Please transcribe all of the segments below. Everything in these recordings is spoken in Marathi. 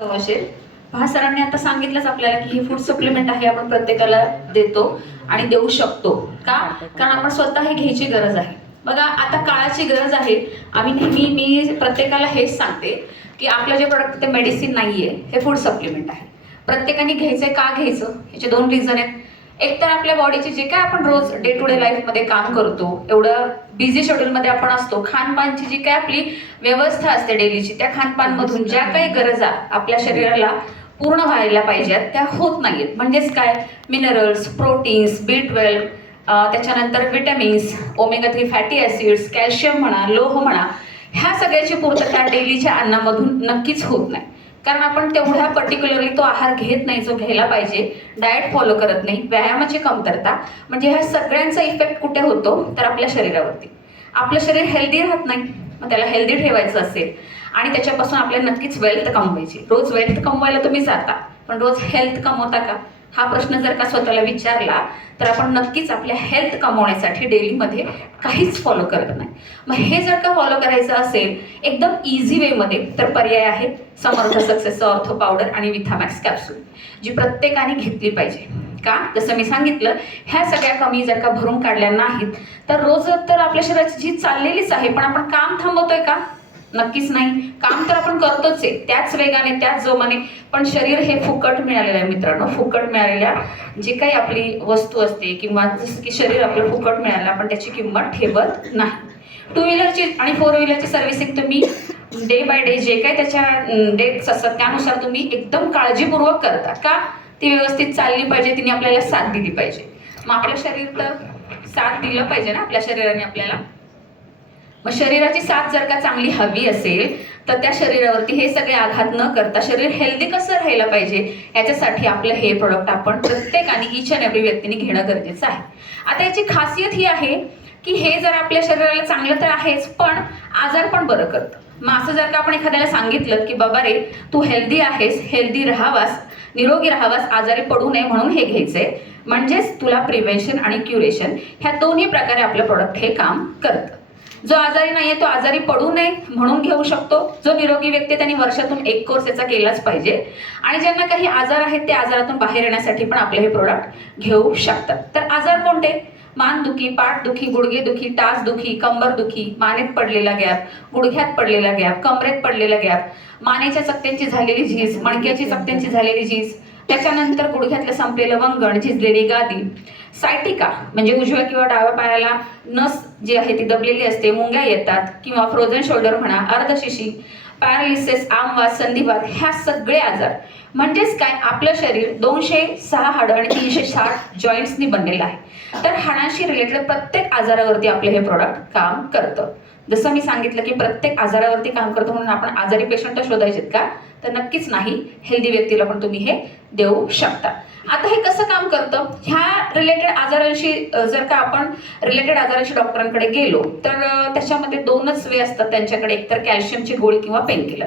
असेल पहा, सरांनी आता सांगितलंच आपल्याला की हे फूड सप्लिमेंट आहे, आपण प्रत्येकाला देतो आणि देऊ शकतो का? कारण आपण स्वतः हे घ्यायची गरज आहे. बघा, आता काळाची गरज आहे. आम्ही नेहमी मी प्रत्येकाला हेच सांगते की आपलं जे प्रोडक्ट ते मेडिसिन नाहीये, हे फूड सप्लिमेंट आहे. प्रत्येकाने घ्यायचंय. का घ्यायचं? याचे दोन रिझन आहेत. एक तर आपल्या बॉडीचे जे काय आपण रोज डे टू डे लाईफमध्ये काम करतो, एवढं बिझी शेड्यूलमध्ये आपण असतो, खानपानची जी काय आपली व्यवस्था असते डेलीची, त्या खानपानमधून ज्या काही गरजा आपल्या शरीराला पूर्ण व्हायला पाहिजेत त्या होत नाहीत. म्हणजेच काय, मिनरल्स, प्रोटीन्स, B12, त्याच्यानंतर vitamins, omega 3 fatty acids, calcium म्हणा, लोह म्हणा, ह्या सगळ्याची पूर्तता डेलीच्या अन्नामधून नक्कीच होत नाही. कारण आपण तेवढ्या पर्टिक्युलरली तो आहार घेत नाही जो घ्यायला पाहिजे, डाएट फॉलो करत नाही, व्यायामाची कमतरता. म्हणजे ह्या सगळ्यांचा इफेक्ट कुठे होतो? तर आपल्या शरीरावरती. आपलं शरीर हेल्दी राहत नाही. मग त्याला हेल्दी ठेवायचं असेल आणि त्याच्यापासून आपल्याला नक्कीच वेल्थ कमवायची. रोज वेल्थ कमवायला तुम्ही जाता, पण रोज हेल्थ कमवता का? हा प्रश्न जर का स्वतःला विचारला तर आपण नक्कीच आपल्या हेल्थ कमवण्यासाठी डेलीमध्ये काहीच फॉलो करत नाही. मग हे जर का फॉलो करायचं असेल एकदम इझी वेमध्ये, तर पर्याय आहे समर्थ सक्सेस ऑर्थो पावडर आणि विथामॅक्स कॅप्सूल, जी प्रत्येकाने घेतली पाहिजे. का? जसं मी सांगितलं, ह्या सगळ्या कमी जर का भरून काढल्या नाहीत तर रोज तर आपल्या शरीराची जी चाललेलीच आहे, पण आपण काम थांबवतोय का? नक्कीच नाही. काम तर आपण करतोच आहे, त्याच वेगाने, त्याच जोमाने, पण शरीर हे फुकट मिळालेलं आहे मित्रांनो. फुकट मिळालेल्या जी काही आपली वस्तू असते किंवा जसं की शरीर आपलं फुकट मिळालं, आपण त्याची किंमत ठेवत नाही. टू व्हीलरची आणि फोर व्हीलरची सर्व्हिसिंग तुम्ही डे बाय डे जे काही त्याच्या डेट्स असतात त्यानुसार तुम्ही एकदम काळजीपूर्वक करता का? ती व्यवस्थित चालली पाहिजे, तिने आपल्याला साथ दिली पाहिजे. मग आपलं शरीर तर साथ दिलं पाहिजे ना आपल्या शरीराने आपल्याला. मग शरीराची साथ जर का चांगली हवी असेल तर त्या शरीरावरती हे सगळे आघात न करता शरीर हेल्दी कसं राहायला पाहिजे, याच्यासाठी आपलं हे प्रोडक्ट आपण प्रत्येकाने, ईच अँड एव्हरी व्यक्तीने घेणं गरजेचं आहे. आता याची खासियत ही आहे की हे जर आपल्या शरीराला चांगलं तर आहेच, पण आजार पण बरं करतं. मग असं जर का आपण एखाद्याला सांगितलं की बाबा रे, तू हेल्दी आहेस, हेल्दी राहावास, निरोगी राहावास, आजारी पडू नये म्हणून हे घ्यायचंय, म्हणजेच तुला प्रिव्हेन्शन आणि क्युरेशन ह्या दोन्ही प्रकारे आपलं प्रोडक्ट हे काम करतं. जो आजारी नाहीये तो आजारी पडू नये म्हणून घेऊ शकतो. जो निरोगी व्यक्ती त्यांनी वर्षातून एक कोर्स याचा केलाच पाहिजे. आणि ज्यांना काही आजार आहेत ते आजारातून बाहेर येण्यासाठी पण आपले हे प्रोडक्ट घेऊ शकतात. तर आजार कोणते? मानदुखी, पाठदुखी, गुडघेदुखी, टाचदुखी, कंबरदुखी, मानेत पडलेला गॅप, गुडघ्यात पडलेला गॅप, कमरेत पडलेला गॅप, मानेच्या चकत्यांची झालेली झीज, मणक्याची चकत्यांची झालेली झीज, त्याच्यानंतर गुडघ्यातलं संपलेलं वंगण, झिजलेली गादी, सायटिका म्हणजे उजव्या किंवा डाव्या पायाला नस जी आहे ती दबलेली असते, मुंग्या येतात, किंवा फ्रोझन शोल्डर म्हणा, अर्धशिशी, पॅरालिसिस, आमवात, संधिवात, ह्या सगळे आजार. म्हणजेच काय, आपलं शरीर 206 हाडं आणि 360 जॉईंट्सनी बनलेलं आहे. तर हाडांशी रिलेटेड प्रत्येक आजारावरती आपलं हे प्रोडक्ट काम करतं. जसं मी सांगितलं की प्रत्येक आजारावरती काम करतं म्हणून आपण आजारी पेशंट शोधायचेत का? तर नक्कीच नाही. हेल्दी व्यक्तीला पण तुम्ही हे देऊ शकता. आता हे कसं काम करतं? ह्या रिलेटेड आजारांशी जर का आपण रिलेटेड आजारांशी डॉक्टरांकडे गेलो तर त्याच्यामध्ये दोनच वे असतात त्यांच्याकडे, एक तर कॅल्शियमची गोळी किंवा पेन किलर.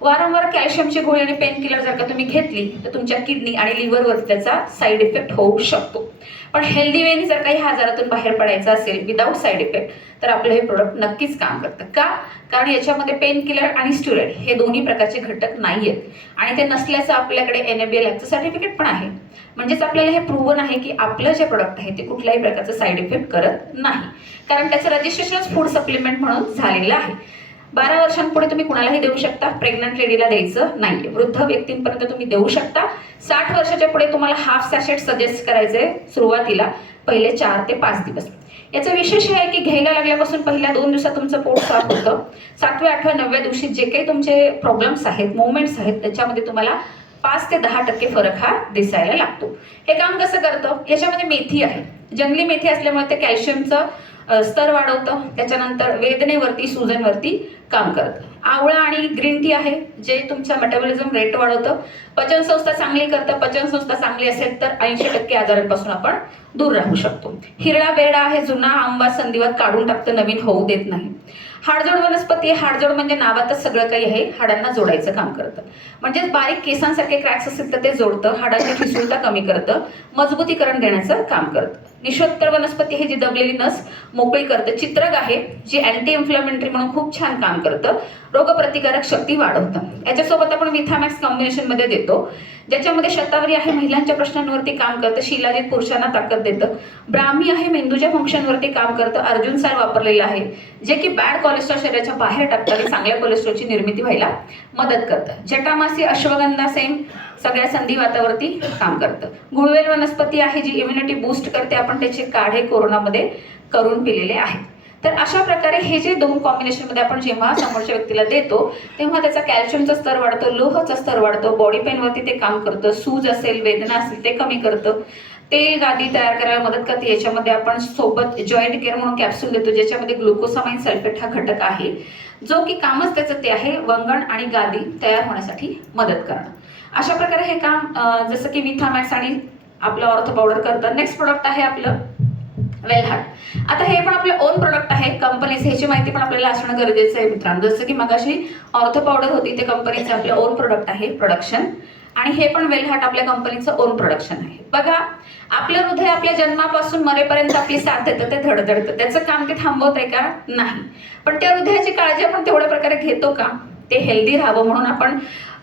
वारंवार कॅल्शियमची गोळी आणि पेन किलर जर का तुम्ही घेतली तर तुमच्या किडनी आणि लिव्हरवर त्याचा साईड इफेक्ट होऊ शकतो. पण हेल्दी वेने जर काही आजारातून बाहेर पडायचं असेल विदाऊट साईड इफेक्ट, तर आपलं हे प्रोडक्ट नक्कीच काम करतं. का? कारण याच्यामध्ये पेन किलर आणि स्टेरॉइड हे दोन्ही प्रकारचे घटक नाही आहेत आणि ते नसल्याचं आपल्याकडे NABL चं सर्टिफिकेट पण आहे. म्हणजेच आपल्याला हे प्रूव्हन आहे की आपलं जे प्रोडक्ट आहे ते कुठल्याही प्रकारचं साईड इफेक्ट करत नाही, कारण त्याचं रजिस्ट्रेशनच फूड सप्लिमेंट म्हणून झालेलं आहे. 12 वर्षांपुढे तुम्ही कुणालाही देऊ शकता, प्रेग्नंट लेडीला द्यायचं नाहीये, वृद्ध व्यक्तींपर्यंत तुम्ही देऊ शकता. 60 वर्षाच्या पुढे तुम्हाला हाफ सॅशेट सजेस्ट करायचंय सुरुवातीला, पहिले 4 ते 5 दिवस. याचं विशेष हे आहे की घ्यायला लागल्यापासून पहिल्या 2 दिवसात तुमचं पोट साफ होतं. 7व्या, 8व्या, 9व्या दिवशी जे काही तुमचे प्रॉब्लेम्स आहेत, मुवमेंट्स आहेत, त्याच्यामध्ये तुम्हाला 5 ते 10% फरक हा दिसायला लागतो. हे काम कसं करतं? याच्यामध्ये मेथी आहे, जंगली मेथी असल्यामुळे ते कॅल्शियमचं स्तर वाढवतं, त्याच्यानंतर वेदनेवरती, सुजनवरती काम करतं. आवळा आणि ग्रीन टी आहे जे तुमचं मेटाबॉलिझम रेट वाढवतं, पचनसंस्था चांगली करतं. पचनसंस्था चांगली असेल तर 80% आजारांपासून आपण दूर राहू शकतो. हिरडा बेरडा आहे, जुना आंबा संधिवात काढून टाकतं, नवीन होऊ देत नाही. हाडजोड वनस्पती आहे, हाडजोड म्हणजे नावातच सगळं काही आहे, हाडांना जोडायचं काम करतं. म्हणजेच बारीक केसांसारखे क्रॅक्स असतील तर ते जोडतं, हाडांची ठिसूळता कमी करतं, मजबूतीकरण देण्याचं काम करतं. निषोत्तर वनस्पती हे जी दबलेली नस मोकळी करतं. चित्रक आहे जी अँटी इन्फ्लेमेटरी म्हणून खूप छान काम करतं, रोगप्रतिकारक शक्ती वाढवतं. याच्यासोबत आपण विथामॅक्स कॉम्बिनेशन मध्ये देतो, ज्याच्यामध्ये शतावरी आहे मेंदूच्या प्रश्नांवरती काम करतं, शिलाजीत पुरुषांना ताकद देतं. ब्राह्मी आहे मेंदूच्या फंक्शनवरती काम करतं, अर्जुन सार वापरलेलं आहे जे की बॅड कोलेस्ट्रॉल शरीराच्या बाहेर टाकतं आणि चांगल्या कोलेस्ट्रॉलची निर्मिती व्हायला मदत करतं. जटामासी अश्वगंधा सेम सगळ्या संधिवातावरती काम करतं. गुळवेल वनस्पती आहे जी इम्युनिटी बूस्ट करते, आपण त्याचे काढे कोरोनामध्ये करून पिलेले आहेत. तर अशा प्रकारे हे जे दोन कॉम्बिनेशन मध्ये आपण जेव्हा समोरच्या व्यक्तीला देतो तेव्हा त्याचा कॅल्शियमचा स्तर वाढतो, लोहचा स्तर वाढतो, बॉडी पेनवरती ते काम करतं, सूज असेल वेदना असेल ते कमी करतं, तेल गादी तयार करायला मदत करते. याच्यामध्ये आपण सोबत जॉईंट केअर म्हणून कॅप्सूल देतो ज्याच्यामध्ये ग्लुकोसामाइन सल्फेट हा घटक आहे जो की कामच त्याचं ते आहे वंगण आणि गादी तयार होण्यासाठी मदत करणं. अशा प्रकारे हे काम जसं की विथामॅक्स आणि आपलं ऑर्थो पावडर करतं. नेक्स्ट प्रोडक्ट आहे आपलं वेलहार्ट. आता हे पण आपलं ओन प्रोडक्ट आहे कंपनीचे, ह्याची माहिती पण आपल्याला असणं गरजेचं आहे मित्रांनो. जसं की मगाशी ऑर्थो पावडर होती ते कंपनीचं आपलं ओन प्रोडक्ट आहे प्रोडक्शन, आणि हे पण वेलहार्ट आपल्या कंपनीचं ओन प्रोडक्शन आहे. बघा आपलं हृदय आपल्या जन्मापासून मरेपर्यंत आपली साथ देतं, ते धडधडतं, त्याचं काम ते थांबवत आहे का? नाही. पण त्या हृदयाची काळजी आपण तेवढ्या प्रकारे घेतो का? ते हेल्दी राहावं म्हणून आपण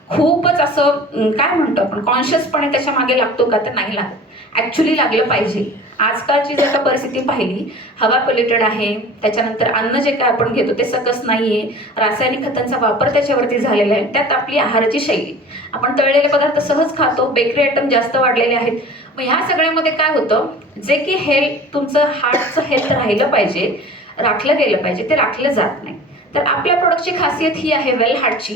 खूपच असं काय म्हणतो आपण कॉन्शियसपणे त्याच्या मागे लागतो का? तर नाही लागत. ऍक्च्युली लागलं पाहिजे. आजकालची जर का परिस्थिती पाहिली, हवा पोल्युटेड आहे, त्याच्यानंतर अन्न जे काय आपण घेतो ते सकस नाहीये, रासायनिक खतांचा वापर त्याच्यावरती झालेला आहे, त्यात आपली आहाराची शैली, आपण तळलेले पदार्थ सहज खातो, बेकरी आयटम जास्त वाढलेले आहेत. मग ह्या सगळ्यामध्ये काय होतं, जे की हेल्थ तुमचं हार्टचं हेल्थ राहिलं पाहिजे, राखलं गेलं पाहिजे, ते राखलं जात नाही. तर आपल्या प्रोडक्टची खासियत ही आहे वेलहार्टची.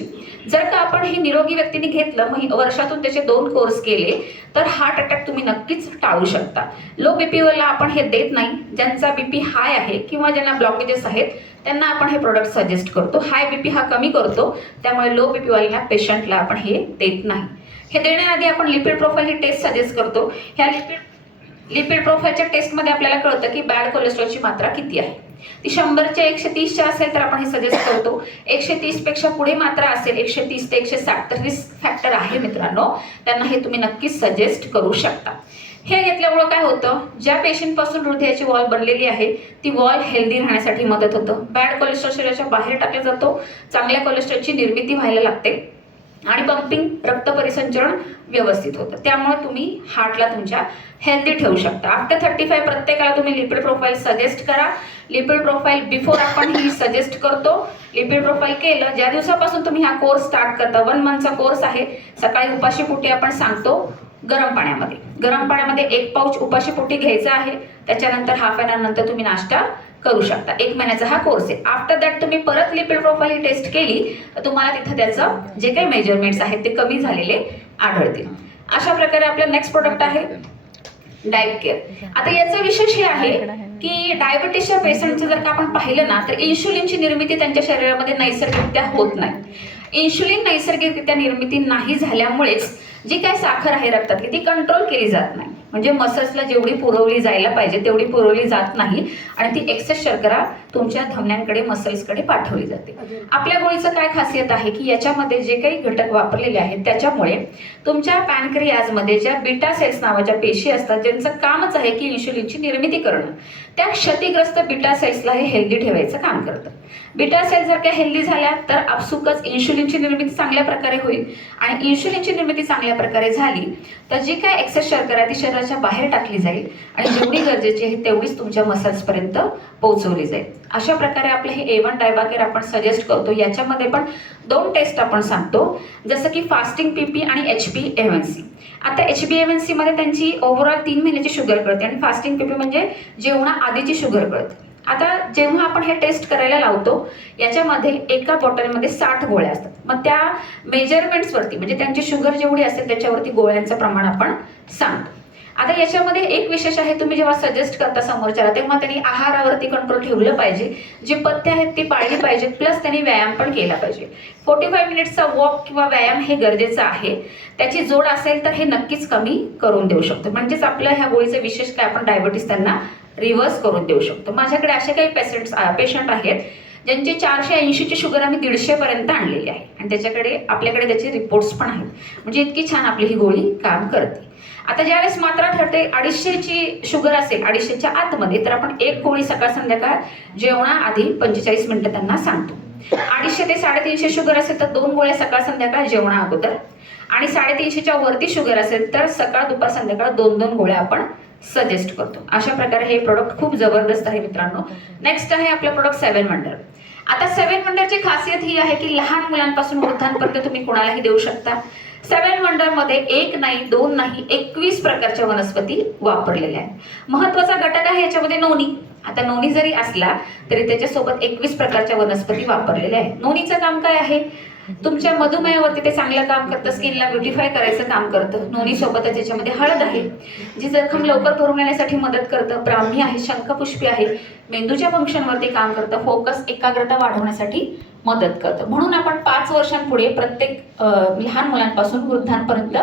जर का आपण हे निरोगी व्यक्तीने घेतलं, मग वर्षातून त्याचे 2 कोर्स केले तर हार्ट अटॅक तुम्ही नक्कीच टाळू शकता. लो बीपीवरला आपण हे देत नाही. ज्यांचा बीपी हाय आहे किंवा ज्यांना ब्लॉकेजेस आहेत त्यांना आपण हे प्रोडक्ट सजेस्ट करतो. हाय बीपी हा कमी करतो, त्यामुळे लो बीपीवाल्या पेशंटला आपण हे देत नाही. हे देण्याआधी आपण लिपिड प्रोफाइल ही टेस्ट सजेस्ट करतो. ह्या लिपिड प्रोफाईलच्या टेस्टमध्ये आपल्याला कळतं की बॅड कोलेस्ट्रॉलची मात्रा किती आहे. ती 100च्या 130च्या असेल तर आपण हे सजेस्ट करतो. 130 पेक्षा पुढे मात्रा असेल 130 ते 160 तर रिस्क फॅक्टर आहे मित्रांनो, त्यांना हे तुम्ही नक्कीच सजेस्ट करू शकता. हे घेतल्यामुळे काय होतं, ज्या पेशंटपासून हृदयाची वॉल बनलेली आहे ती वॉल हेल्दी राहण्यासाठी मदत होतं. बॅड कोलेस्ट्रॉल शरीराच्या बाहेर टाकला जातो, चांगल्या कोलेस्ट्रॉलची निर्मिती व्हायला लागते आणि पंपिंग रक्त परिसंचरण व्यवस्थित होतं. त्यामुळे तुम्ही हार्टला तुमच्या हेल्दी ठेवू शकता. आफ्टर 35 प्रत्येकाला तुम्ही लिपिड प्रोफाईल सजेस्ट करा. लिपिड प्रोफाईल बिफोर आपण ही सजेस्ट करतो. लिपिड प्रोफाईल केलं ज्या दिवसापासून तुम्ही हा कोर्स स्टार्ट करता, 1 मंथचा कोर्स आहे. सकाळी उपाशीपोटी आपण सांगतो गरम पाण्यामध्ये 1 पाऊच उपाशीपोटी घ्यायचा आहे. त्याच्यानंतर हाफ एन आवर नंतर तुम्ही नाश्ता करू शकता. 1 महिन्याचा हा कोर्स आहे. आफ्टर दॅट तुम्ही परत लिपिड प्रोफाईल ही टेस्ट केली तर तुम्हाला तिथं त्याचं जे काही मेजरमेंट्स आहेत ते कमी झालेले आढळतील. अशा प्रकारे आपलं नेक्स्ट प्रोडक्ट आहे डायट केअर. आता याचा विशेष हे आहे की डायबिटीसच्या पेशंटचं जर का आपण पाहिलं ना तर इन्शुलिनची निर्मिती त्यांच्या शरीरामध्ये नैसर्गिकरित्या होत नाही. इन्शुलिन नैसर्गिकरित्या निर्मिती नाही झाल्यामुळेच जी काय साखर आहे रक्तात ती कंट्रोल केली जात नाही. म्हणजे मसल्सला जेवढी पुरवली जायला पाहिजे तेवढी पुरवली जात नाही आणि ती एक्सेस शर्करा तुमच्या धमन्यांकडे मसल्सकडे पाठवली जाते. आपल्या गोळीचं काय खासियत आहे की याच्यामध्ये जे काही घटक वापरलेले आहेत त्याच्यामुळे तुमच्या पॅनक्रियाजमध्ये ज्या बीटा सेल्स नावाच्या पेशी असतात ज्यांचं कामच आहे की इन्शुलिनची निर्मिती करणं, त्या क्षतिग्रस्त बीटा सेल्सला हे हेल्दी ठेवायचं काम करतं. बीटा सेल्स जर का हेल्दी झाल्या तर आपसुकच इन्शुलिनची निर्मिती चांगल्या प्रकारे होईल आणि इन्शुलिनची निर्मिती चांगल्या प्रकारे झाली तर जी काय एक्सेस शर्करा आहे ती शरीराच्या बाहेर टाकली जाईल आणि जेवढी गरजेची आहे तेवढीच तुमच्या मसल्सपर्यंत पोहोचवली जाईल. अशा प्रकारे आपलं हे A1 डायबाकेर आपण सजेस्ट करतो. याच्यामध्ये पण 2 टेस्ट आपण सांगतो, जसं की फास्टिंग पीपी आणि HbA1c. आता HbA1c मध्ये त्यांची ओव्हरऑल 3 महिन्याची शुगर कळते आणि फास्टिंग पीपी म्हणजे जेवणा आधीची शुगर कळते. आता जेव्हा आपण हे टेस्ट करायला लावतो याच्यामध्ये एका बॉटलमध्ये 60 गोळ्या असतात. मग त्या मेजरमेंट्सवरती म्हणजे त्यांची शुगर जेवढी असेल त्याच्यावरती गोळ्यांचं प्रमाण आपण सांगतो. आता याच्यामध्ये एक विशेष आहे, तुम्ही जेव्हा सजेस्ट करता समोरच्याला तेव्हा त्यांनी आहारावरती कंट्रोल ठेवलं पाहिजे, जी पथ्य आहेत ती पाळली पाहिजे, प्लस त्यांनी व्यायाम पण केला पाहिजे. 45 मिनिट्सचा वॉक किंवा व्यायाम हे गरजेचं आहे. त्याची जोड असेल तर हे नक्कीच कमी करून देऊ शकतो. म्हणजेच आपल्या ह्या गोळीचं विशेष काय, आपण डायबिटीस त्यांना रिव्हर्स करून देऊ शकतो. माझ्याकडे असे काही पेशंट आहेत ज्यांची 480ची शुगर आम्ही 150 पर्यंत आणलेली आहे आणि आपल्याकडे त्याचे रिपोर्ट्स पण आहेत. म्हणजे इतकी छान आपली ही गोळी काम करते. आता ज्यावेळेस मात्रा ठरते 250ची शुगर असेल 250च्या आतमध्ये, तर आपण एक गोळी सकाळ संध्याकाळ जेवणाआधी 45 मिनिटं त्यांना सांगतो. 250 ते 350 शुगर असेल तर 2 गोळ्या सकाळ संध्याकाळ जेवणा अगोदर, आणि 350च्या वरती शुगर असेल तर सकाळ दुपार संध्याकाळ 2-2 गोळ्या आपण सजेस्ट करतो. अशा प्रकारे हे प्रोडक्ट खूप जबरदस्त आहे मित्रांनो. नेक्स्ट आहे आपलं प्रोडक्ट 7 वंडर. आता 7 वंडरची खासियत ही आहे की लहान मुलांपासून वृद्धांपर्यंत तुम्ही कोणालाही देऊ शकता. 7 वंडर मध्ये 1 नाही 2 नाही 21 प्रकारच्या वनस्पती वापरलेल्या आहेत. महत्वाचा घटक आहे याच्यामध्ये नोनी. आता नोनी जरी असला तरी त्याच्यासोबत 21 प्रकारच्या वनस्पती वापरलेल्या आहेत. नोनीचं काम काय आहे? तुमच्या मधुमेहावरती ते चांगलं काम करतं, स्किनला ब्युटिफाय करायचं काम करतं. नोनी सोबतच याच्यामध्ये हळद आहे जी जखम लवकर भरून येण्यासाठी मदत करतं. ब्राह्मी आहे, शंखपुष्पी आहे, मेंदूच्या फंक्शनवरती काम करतं, फोकस एकाग्रता वाढवण्यासाठी मदत करतं. म्हणून आपण 5 वर्षांपुढे प्रत्येक लहान मुलांपासून वृद्धांपर्यंत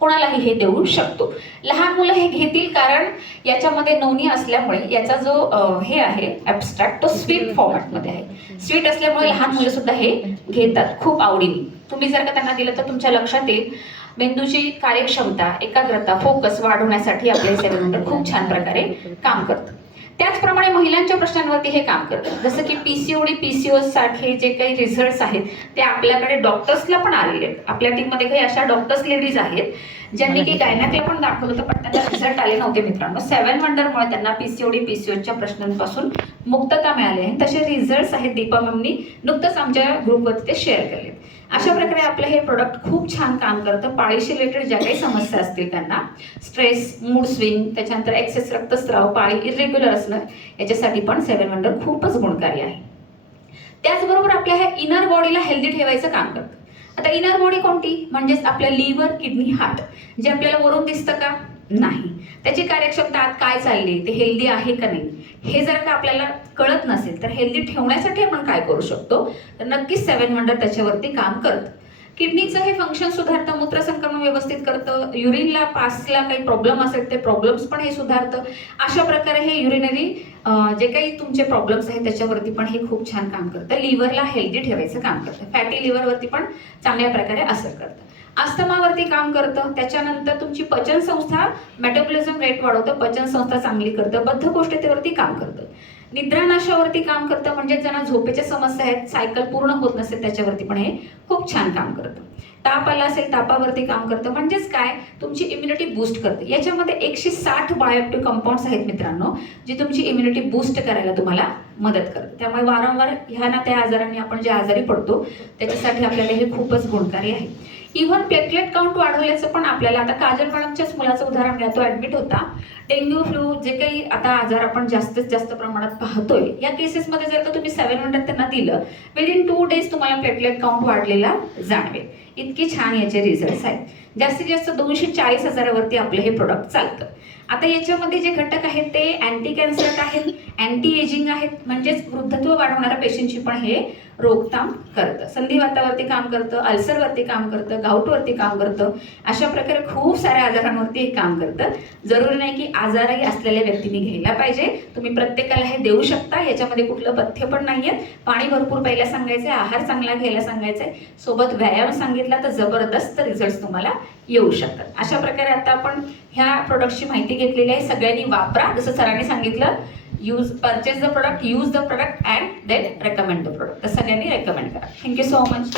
कोणालाही हे देऊ शकतो. लहान मुलं हे घेतील कारण याच्यामध्ये नोनी असल्यामुळे याचा जो हे आहे ॲब्स्ट्रॅक्ट तो स्वीट फॉर्मॅटमध्ये आहे. स्वीट असल्यामुळे लहान मुलं सुद्धा हे घेतात खूप आवडीने. तुम्ही जर का त्यांना दिलं तर तुमच्या लक्षात येईल मेंदूची कार्यक्षमता, एकाग्रता, फोकस वाढवण्यासाठी आपले 7 वंडर खूप छान प्रकारे काम करतं. त्याचप्रमाणे महिलांच्या प्रश्नांवरती हे काम करतं. जसं की पीसीओडी, पीसीओएस सारखे जे काही रिझल्ट्स आहेत ते आपल्याकडे डॉक्टर्सला पण आलेले आहेत. आपल्या टीममध्ये काही अशा डॉक्टर्स लेडीज आहेत ज्यांनी की गायनाकला पण दाखवलं होतं पण त्यांना रिझल्ट आले नव्हते मित्रांनो. 7 वंडरमुळे त्यांना पीसीओडी, पीसीओएसच्या प्रश्नांपासून मुक्तता मिळाली आहे. तसे रिझल्ट्स आहेत दीपा मॅमनी नुकतंच आमच्या ग्रुपवरती ते शेअर केले. अशा प्रकारे आपलं हे प्रोडक्ट खूप छान काम करतं. पाळीशी रिलेटेड ज्या काही समस्या असतील त्यांना, स्ट्रेस, मूड स्विंग, त्याच्यानंतर एक्सेस रक्तस्राव, पाळी इरेग्युलर असणं, याच्यासाठी पण 7 वंडर खूपच गुणकारी आहे. त्याचबरोबर आपल्या ह्या इनर बॉडीला हेल्दी ठेवायचं काम करतं. आता इनर बॉडी कोणती? म्हणजेच आपल्या लिव्हर, किडनी, हार्ट जे आपल्याला वरून दिसतं का? नाही. त्याची कार्यक्षमता आत काय चालली, ते हेल्दी आहे का नाही, हे जर का आपल्याला कळत नसेल तर हेल्दी ठेवण्यासाठी आपण काय करू शकतो? तर नक्कीच 7 वंडर त्याच्यावरती काम करतं. किडनीचं हे फंक्शन सुधारतं, मूत्रसंक्रमण व्यवस्थित करतं, युरिनला पासला काही प्रॉब्लेम असेल ते प्रॉब्लेम्स पण हे सुधारतं. अशा प्रकारे हे युरिनरी जे काही तुमचे प्रॉब्लेम्स आहेत त्याच्यावरती पण हे खूप छान काम करतं. लिव्हरला हेल्दी ठेवायचं काम करतं. फॅटी लिव्हरवरती पण चांगल्या प्रकारे असर करतं. अस्थमावरती काम करतं. त्याच्यानंतर तुमची पचनसंस्था, मेटाबॉलिझम रेट वाढवतं, पचनसंस्था चांगली करतं. बद्धकोष्ठतेवरती काम करतं. निद्रानाशावरती काम करतं, म्हणजे ज्यांना झोपेच्या समस्या आहेत, सायकल पूर्ण होत नसेल त्याच्यावरती पण हे खूप छान काम करतं. ताप आला असेल तापावरती काम करतं, म्हणजेच काय तुमची इम्युनिटी बूस्ट करते. याच्यामध्ये 160 बायोएक्टिव्ह कंपाऊंड्स आहेत मित्रांनो, जी तुमची इम्युनिटी बूस्ट करायला तुम्हाला मदत करते. त्यामुळे वारंवार ह्या ना त्या आजारांनी आपण जे आजारी पडतो त्याच्यासाठी आपल्याला हे खूपच गुणकारी आहे. इव्हन प्लेटलेट काउंट वाढवल्याचं पण आपल्याला, आता काजल मॅडमच्याच मुलाचं उदाहरण घ्या, तो ऍडमिट होता. डेंग्यू, फ्लू जे काही आता आजार आपण जास्तीत जास्त प्रमाणात पाहतोय, या केसेसमध्ये जर का तुम्ही 7 वंडर त्यांना दिलं, विदिन 2 डेज तुम्हाला प्लेटलेट काउंट वाढलेला जाणवेल. इतकी छान याचे रिझल्ट्स आहेत. जास्तीत जास्त 240,000वरती आपलं हे प्रोडक्ट चालतं. आता याच्यामध्ये जे घटक आहेत ते अँटी कॅन्सर आहेत, अँटी एजिंग आहेत, म्हणजेच वृद्धत्व वाढवणाऱ्या पेशंटची पण हे रोकथाम करतं. संधिवातावरती काम करतं, अल्सरवरती काम करतं, गाऊटवरती काम करतं. अशा प्रकारे खूप साऱ्या आजारांवरती हे काम करतं. जरुरी नाही की आजारही असलेल्या व्यक्तींनी घ्यायला पाहिजे. तुम्ही प्रत्येकाला हे देऊ शकता. याच्यामध्ये कुठलं पथ्य पण नाहीये. पाणी भरपूर प्यायला सांगायचंय, आहार चांगला घ्यायला सांगायचंय, सोबत व्यायाम सांगितला तर जबरदस्त रिझल्ट तुम्हाला येऊ शकतात. अशा प्रकारे आता आपण ह्या प्रोडक्टची माहिती घेतलेली आहे. सगळ्यांनी वापरा, जसं सरांनी सांगितलं, purchase the product, use the product and then recommend the product. तर सगळ्यांनी रेकमेंड करा. Thank you so much.